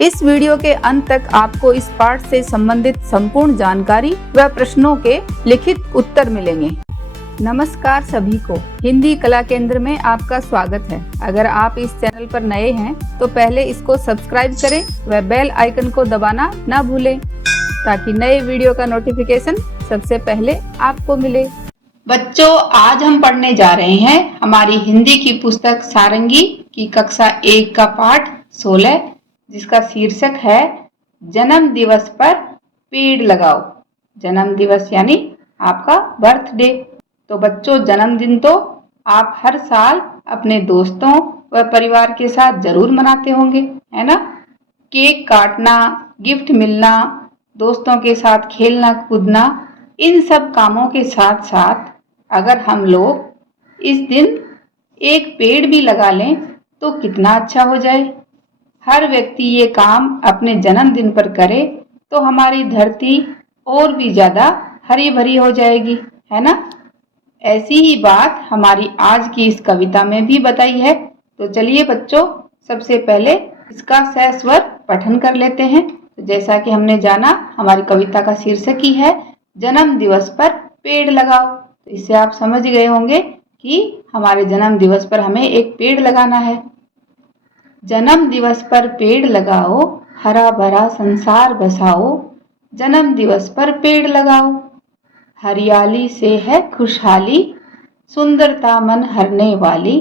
इस वीडियो के अंत तक आपको इस पाठ से संबंधित संपूर्ण जानकारी व प्रश्नों के लिखित उत्तर मिलेंगे। नमस्कार सभी को, हिंदी कला केंद्र में आपका स्वागत है। अगर आप इस चैनल पर नए हैं तो पहले इसको सब्सक्राइब करें व बेल आइकन को दबाना ना भूलें ताकि नए वीडियो का नोटिफिकेशन सबसे पहले आपको मिले। बच्चों, आज हम पढ़ने जा रहे हैं हमारी हिंदी की पुस्तक सारंगी की कक्षा 1 का पाठ 16, जिसका शीर्षक है जन्म दिवस पर पेड़ लगाओ। जन्म दिवस यानी आपका बर्थडे। तो बच्चों, जन्मदिन तो आप हर साल अपने दोस्तों व परिवार के साथ जरूर मनाते होंगे, है ना। केक काटना, गिफ्ट मिलना, दोस्तों के साथ खेलना कूदना, इन सब कामों के साथ साथ अगर हम लोग इस दिन एक पेड़ भी लगा लें तो कितना अच्छा हो जाए। हर व्यक्ति ये काम अपने जन्मदिन पर करे तो हमारी धरती और भी ज्यादा हरी भरी हो जाएगी, है ना। ऐसी ही बात हमारी आज की इस कविता में भी बताई है। तो चलिए बच्चों, सबसे पहले इसका सस्वर पठन कर लेते हैं। तो जैसा कि हमने जाना, हमारी कविता का शीर्षक ही है जन्म दिवस पर पेड़ लगाओ। तो इससे आप समझ गए होंगे कि हमारे जन्म दिवस पर हमें एक पेड़ लगाना है। जन्म दिवस पर पेड़ लगाओ, हरा भरा संसार बसाओ। जन्म दिवस पर पेड़ लगाओ, हरियाली से है खुशहाली, सुंदरता मन हरने वाली।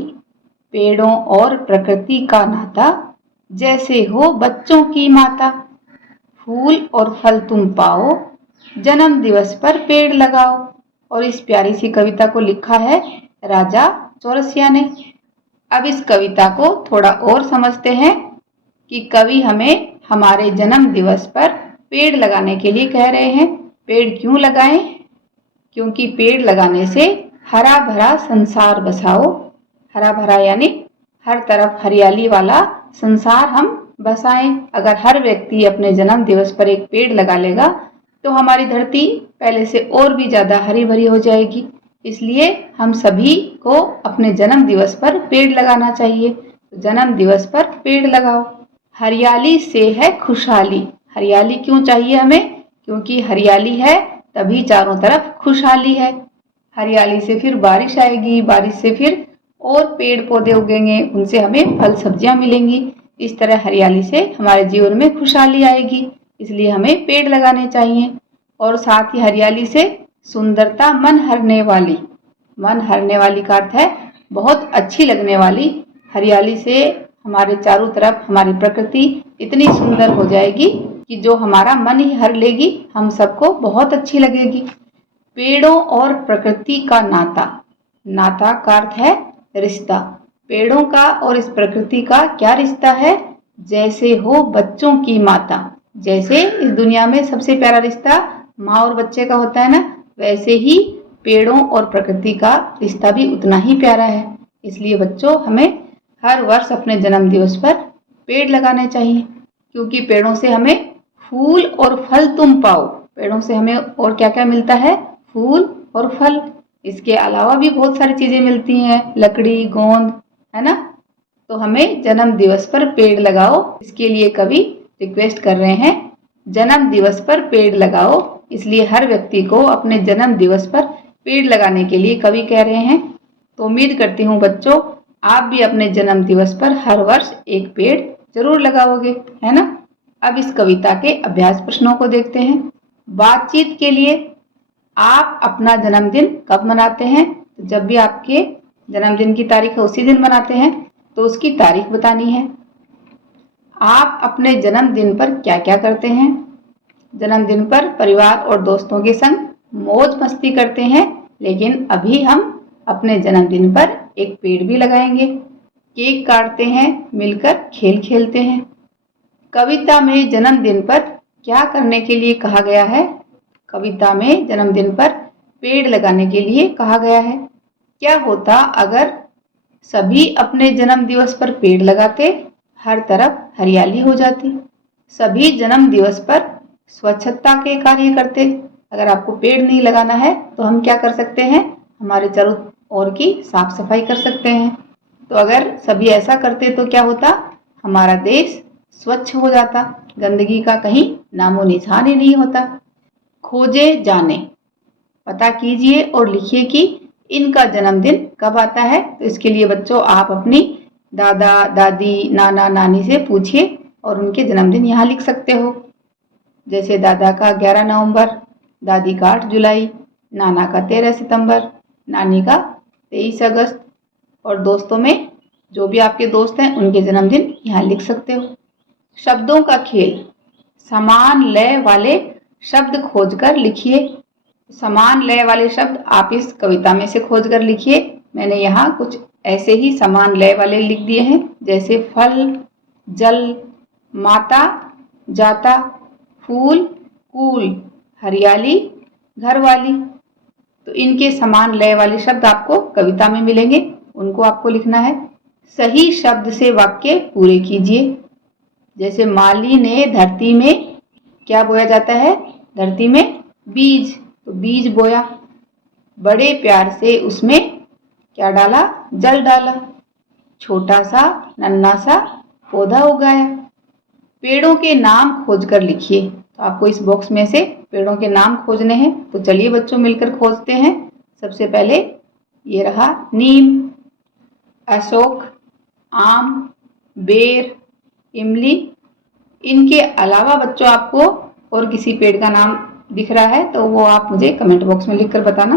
पेड़ों और प्रकृति का नाता, जैसे हो बच्चों की माता। फूल और फल तुम पाओ, जन्म दिवस पर पेड़ लगाओ। और इस प्यारी सी कविता को लिखा है राजा चौरसिया ने। अब इस कविता को थोड़ा और समझते हैं कि कवि हमें हमारे जन्म दिवस पर पेड़ लगाने के लिए कह रहे हैं। पेड़ क्यों लगाएं? क्योंकि पेड़ लगाने से हरा भरा संसार बसाओ। हरा भरा यानी हर तरफ हरियाली वाला संसार हम बसाएं। अगर हर व्यक्ति अपने जन्म दिवस पर एक पेड़ लगा लेगा तो हमारी धरती पहले से और भी ज्यादा हरी भरी हो जाएगी। इसलिए हम सभी को अपने जन्म दिवस पर पेड़ लगाना चाहिए। तो जन्म दिवस पर पेड़ लगाओ। हरियाली से है खुशहाली। हरियाली क्यों चाहिए हमें? क्योंकि हरियाली है तभी चारों तरफ खुशहाली है। हरियाली से फिर बारिश आएगी, बारिश से फिर और पेड़ पौधे उगेंगे, उनसे हमें फल सब्जियां मिलेंगी। इस तरह हरियाली से हमारे जीवन में खुशहाली आएगी। इसलिए हमें पेड़ लगाने चाहिए। और साथ ही हरियाली से सुंदरता मन हरने वाली। मन हरने वाली का अर्थ है बहुत अच्छी लगने वाली। हरियाली से हमारे चारों तरफ हमारी प्रकृति इतनी सुंदर हो जाएगी कि जो हमारा मन ही हर लेगी, हम सबको बहुत अच्छी लगेगी। पेड़ों और प्रकृति का नाता। नाता का अर्थ है रिश्ता। पेड़ों का और इस प्रकृति का क्या रिश्ता है? जैसे हो बच्चों की माता। जैसे इस दुनिया में सबसे प्यारा रिश्ता माँ और बच्चे का होता है ना, वैसे ही पेड़ों और प्रकृति का रिश्ता भी उतना ही प्यारा है। इसलिए बच्चों, हमें हर वर्ष अपने जन्म दिवस पर पेड़ लगाने चाहिए, क्योंकि पेड़ों से हमें फूल और फल तुम पाओ। पेड़ों से हमें और क्या क्या मिलता है? फूल और फल। इसके अलावा भी बहुत सारी चीजें मिलती हैं, लकड़ी, गोंद, है ना। तो हमें जन्म दिवस पर पेड़ लगाओ, इसके लिए कवि रिक्वेस्ट कर रहे हैं जन्म दिवस पर पेड़ लगाओ। इसलिए हर व्यक्ति को अपने जन्म दिवस पर पेड़ लगाने के लिए कवि कह रहे हैं। तो उम्मीद करती हूँ बच्चों, आप भी अपने जन्म दिवस पर हर वर्ष एक पेड़ जरूर लगाओगे, है ना। अब इस कविता के अभ्यास प्रश्नों को देखते हैं। बातचीत के लिए, आप अपना जन्मदिन कब मनाते हैं? जब भी आपके जन्मदिन की तारीख है उसी दिन मनाते हैं, तो उसकी तारीख बतानी है। आप अपने जन्मदिन पर क्या क्या करते हैं? जन्मदिन पर परिवार और दोस्तों के संग मौज मस्ती करते हैं, लेकिन अभी हम अपने जन्मदिन पर एक पेड़ भी लगाएंगे। केक काटते हैं, मिलकर खेल खेलते हैं। कविता में जन्मदिन पर क्या करने के लिए कहा गया है? कविता में जन्मदिन पर पेड़ लगाने के लिए कहा गया है। क्या होता अगर सभी अपने जन्म दिवस पर पेड़ लगाते? हर तरफ हरियाली हो जाती। सभी जन्म दिवस पर स्वच्छता के कार्य करते। अगर आपको पेड़ नहीं लगाना है तो हम क्या कर सकते हैं? हमारे चारों ओर की साफ सफाई कर सकते हैं। तो अगर सभी ऐसा करते तो क्या होता? हमारा देश स्वच्छ हो जाता, गंदगी का कहीं नामो निशान ही नहीं होता। खोजे जाने, पता कीजिए और लिखिए कि इनका जन्मदिन कब आता है। तो इसके लिए बच्चों आप अपनी दादा दादी नाना नानी से पूछिए और उनके जन्मदिन यहाँ लिख सकते हो। जैसे दादा का 11 नवंबर, दादी का 8 जुलाई, नाना का 13 सितंबर, नानी का 23 अगस्त। और दोस्तों में जो भी आपके दोस्त हैं उनके जन्मदिन यहाँ लिख सकते हो। शब्दों का खेल, समान लय वाले शब्द खोजकर लिखिए। समान लय वाले शब्द आप इस कविता में से खोजकर लिखिए। मैंने यहाँ कुछ ऐसे ही समान लय वाले लिख दिए हैं, जैसे फल, जल, माता, जाता, फूल, कूल, हरियाली, घरवाली। तो इनके समान लय वाले शब्द आपको कविता में मिलेंगे, उनको आपको लिखना है। सही शब्द से वाक्य पूरे कीजिए। जैसे माली ने धरती में क्या बोया जाता है? धरती में बीज, तो बीज बोया। बड़े प्यार से उसमें क्या डाला? जल डाला। छोटा सा नन्हा सा पौधा उगाया। पेड़ों के नाम खोजकर लिखिए। तो आपको इस बॉक्स में से पेड़ों के नाम खोजने हैं। तो चलिए बच्चों मिलकर खोजते हैं। सबसे पहले ये रहा नीम, अशोक, आम, बेर, इमली। इनके अलावा बच्चों आपको और किसी पेड़ का नाम दिख रहा है तो वो आप मुझे कमेंट बॉक्स में लिखकर बताना।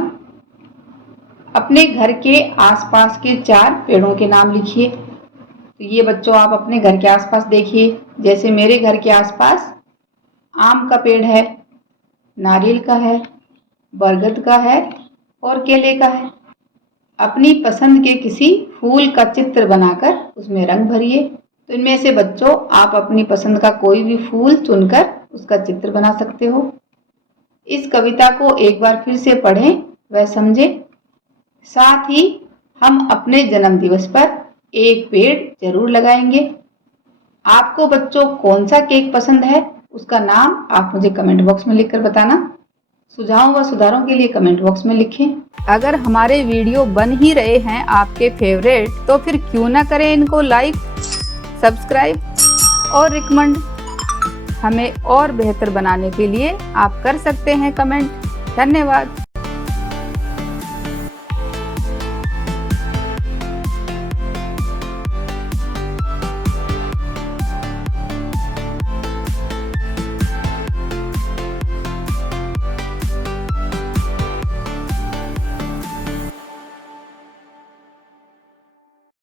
अपने घर के आसपास के 4 पेड़ों के नाम लिखिए। तो ये बच्चों आप अपने घर के आसपास देखिए। जैसे मेरे घर के आसपास आम का पेड़ है, नारियल का है, बरगद का है और केले का है। अपनी पसंद के किसी फूल का चित्र बनाकर उसमें रंग भरिए। तो इनमें से बच्चों आप अपनी पसंद का कोई भी फूल चुनकर उसका चित्र बना सकते हो। इस कविता को एक बार फिर से पढ़ें व समझें। साथ ही हम अपने जन्म दिवस पर एक पेड़ जरूर लगाएंगे। आपको बच्चों कौन सा केक पसंद है उसका नाम आप मुझे कमेंट बॉक्स में लिखकर बताना। सुझावों व सुधारों के लिए कमेंट बॉक्स में लिखें। अगर हमारे वीडियो बन ही रहे हैं आपके फेवरेट, तो फिर क्यों ना करें इनको लाइक, सब्सक्राइब और रिकमेंड। हमें और बेहतर बनाने के लिए आप कर सकते हैं कमेंट। धन्यवाद।